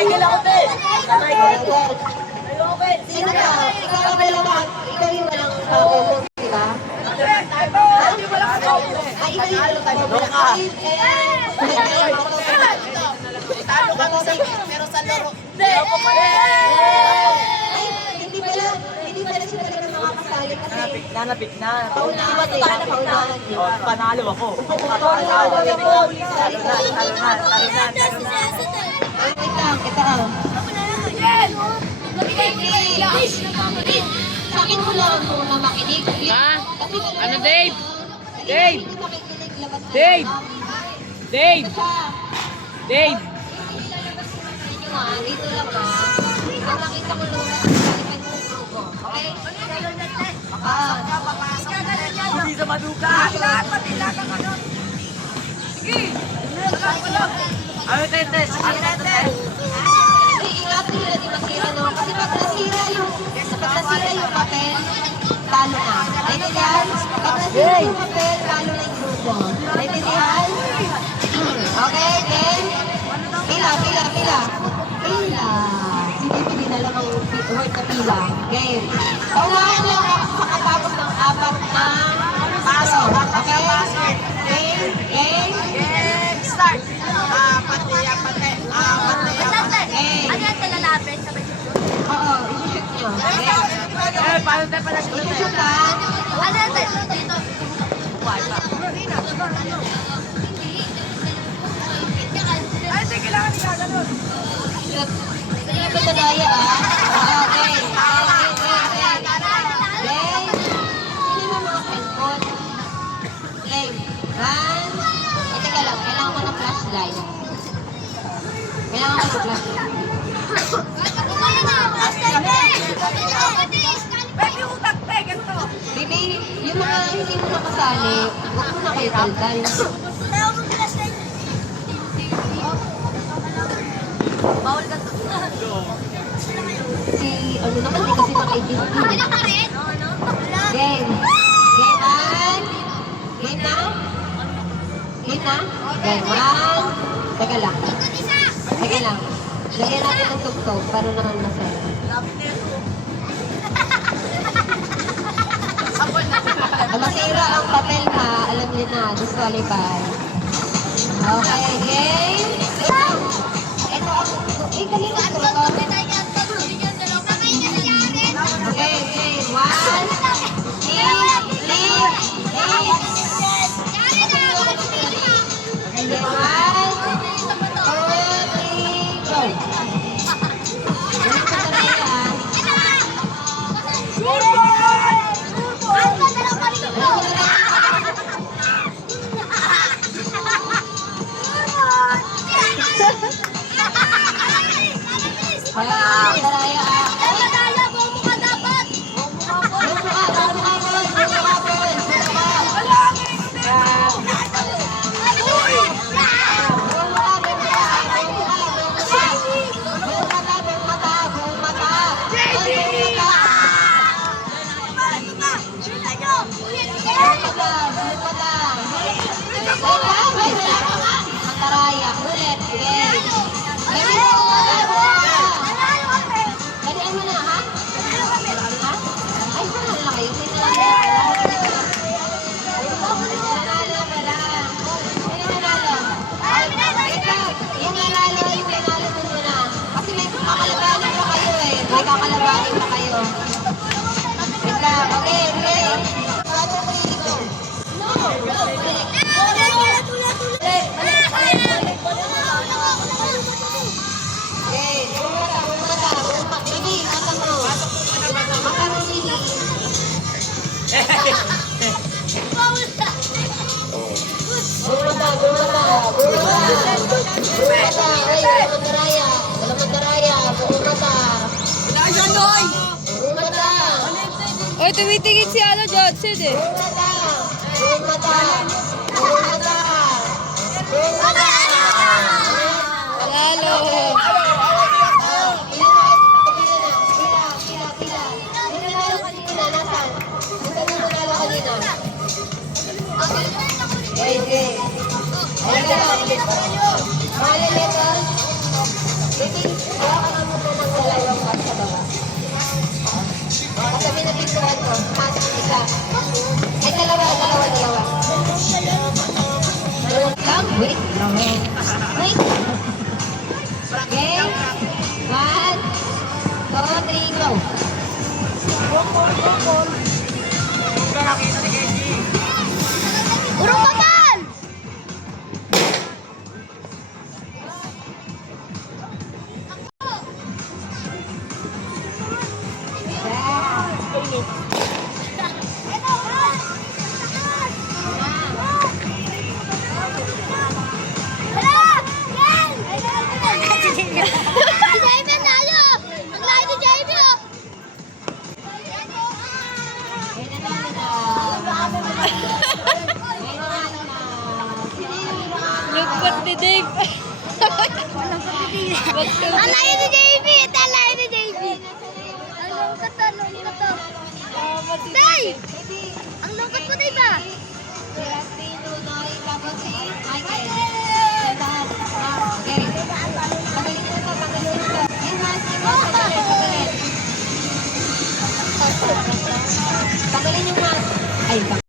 Nakacycle ako, te. Nakacycle. Sino ka? Ikaw ang dalawa. Ikaw yung walang pag-uusap, di ba? Ay, ikaw yung walang pag-uusap. Talo ka sa pero sa laro. Ay, hindi pala sila talaga makakasali kasi Nanapit na. paunahan eh. Panalo ako. Paunahan ako. Talo na. Ay, wait lang, ito ah. Sa akin mo lang muna makinig. Ha? Kasi Ano, Dave? Dave! hindi makikinig, labas ka. Dave! Dave! Dave! Dito lang ah. Ang nakita ko lang sa kalipan ng grupo. Okay? Hindi sa maduka. Ano, tete? Ano, tete? Ingat nila di masira no? Kasi pag nasira yung papel, talo na. Naintindihan? Pag nasira yung papel, talo na yung grupo. Naintindihan? Okay, then? Pila. Sinipili na lang ang word na pila. Game. Paunahan lang makatapos ng 4 na paso. Okay? Game. Start. Pati. Ano yung talalapit? Sabay dito. Oo, isushoot nyo. Game. Paano tayo pala siya? Isushoot ha? Ano yung dito? Ay, hindi kailangan niya ganun. Sige ba madaya ah? Okay. Game. Sino yung mga cellphone? Game. One. Teka lang, kailangan ko ng flashlight. Pwede utak, te. Ganito. Baby, yung mga hindi mo nakasali, huwag mo na kayo daldal. Bawal ka to. Si, ano naman, di kasi maka-identity. Ano ka rin? Game. Game on. Game na? Game na? Game on. Teka lang. Lagyan natin ng tugtog para naman masaya. Masira ang papel ha, alam niyo na, disqualify. Okay, game. Ito ang, kanina ito. Okay, game. 'Oy, tumitingin si Johnson eh. Lalo. Okay. Ang layo ni JB! Ito ang layo ni JB! Ang lungkot to, lungkot to. Tay! Ang lungkot mo, tay ba?